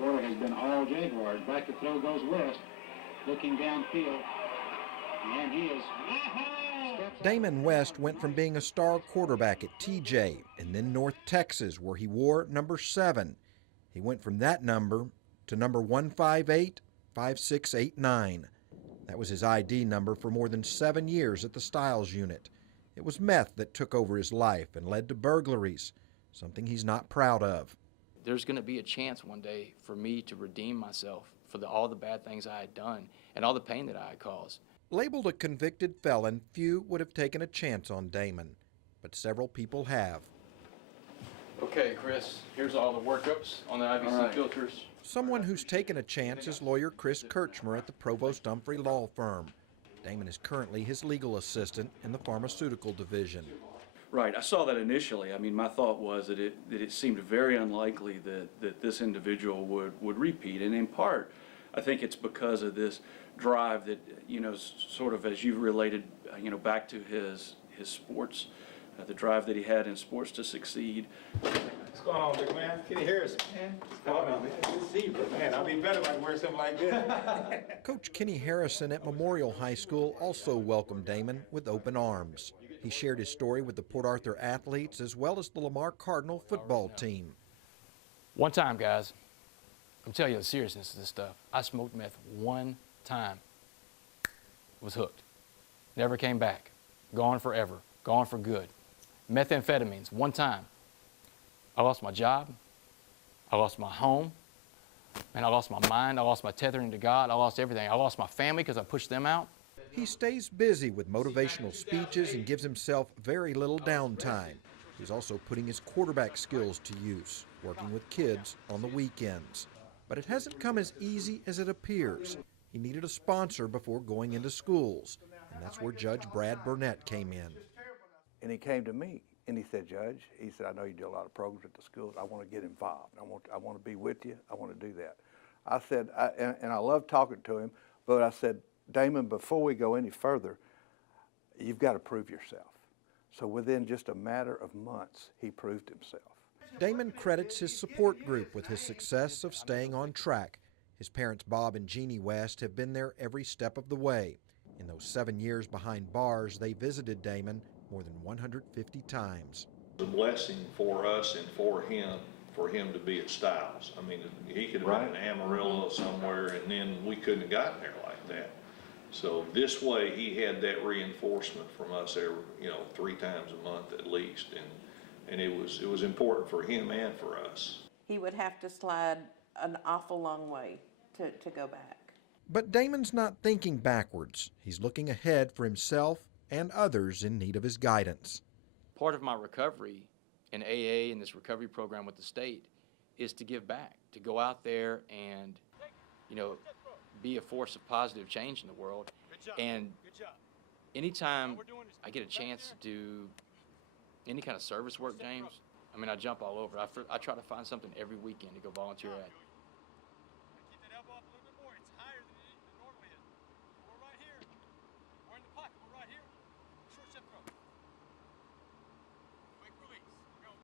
Orta has been all Jaguars. Back to throw goes West, looking downfield, and he is... Damon West went from being a star quarterback at TJ and then North Texas, where he wore number 7. He went from that number to number 158, 5689. That was his ID number for more than 7 years at the Styles unit. It was meth that took over his life and led to burglaries, something he's not proud of. There's going to be a chance one day for me to redeem myself for all the bad things I had done and all the pain that I had caused. Labeled a convicted felon, few would have taken a chance on Damon, but several people have. Okay, Chris, here's all the workups on the IVC filters. Someone who's taken a chance is lawyer Chris Kirchmer at the Provost Humphrey Law Firm. Damon is currently his legal assistant in the pharmaceutical division. Right, I saw that initially. I mean, my thought was that it seemed very unlikely that this individual would repeat, and in part, I think it's because of this drive that, you know, sort of as you've related, you know, back to his sports, the drive that he had in sports to succeed. What's going on, big man? Kenny Harrison, man. What's going on, man? Good to see you, but man, I'll be better if I wear something like this. Coach Kenny Harrison at Memorial High School also welcomed Damon with open arms. He shared his story with the Port Arthur athletes as well as the Lamar Cardinal football team. One time, guys, I'm telling you the seriousness of this stuff. I smoked meth one time, was hooked, never came back, gone forever, gone for good. Methamphetamines, one time. I lost my job, I lost my home, and I lost my mind, I lost my tethering to God, I lost everything. I lost my family because I pushed them out. He stays busy with motivational speeches and gives himself very little downtime. He's also putting his quarterback skills to use, working with kids on the weekends. But it hasn't come as easy as it appears. He needed a sponsor before going into schools, and that's where Judge Brad Burnett came in. And he came to me and he said, Judge, he said, I know you do a lot of programs at the schools. I want to get involved. I want to be with you. I want to do that. I said, and I love talking to him, but I said, Damon, before we go any further, you've got to prove yourself. So within just a matter of months, he proved himself. Damon credits his support group with his success of staying on track. His parents, Bob and Jeannie West, have been there every step of the way. In those 7 years behind bars, they visited Damon more than 150 times. It's a blessing for us and for him to be at Styles. I mean, he could have been in Amarillo somewhere, and then we couldn't have gotten there like that. So this way, he had that reinforcement from us every, 3 times a month at least, and it was important for him and for us. He would have to slide an awful long way to go back. But Damon's not thinking backwards. He's looking ahead for himself and others in need of his guidance. Part of my recovery in AA and this recovery program with the state is to give back, to go out there and, be a force of positive change in the world. And anytime I get a chance to do any kind of service work, James, I mean, I jump all over. I try to find something every weekend to go volunteer at.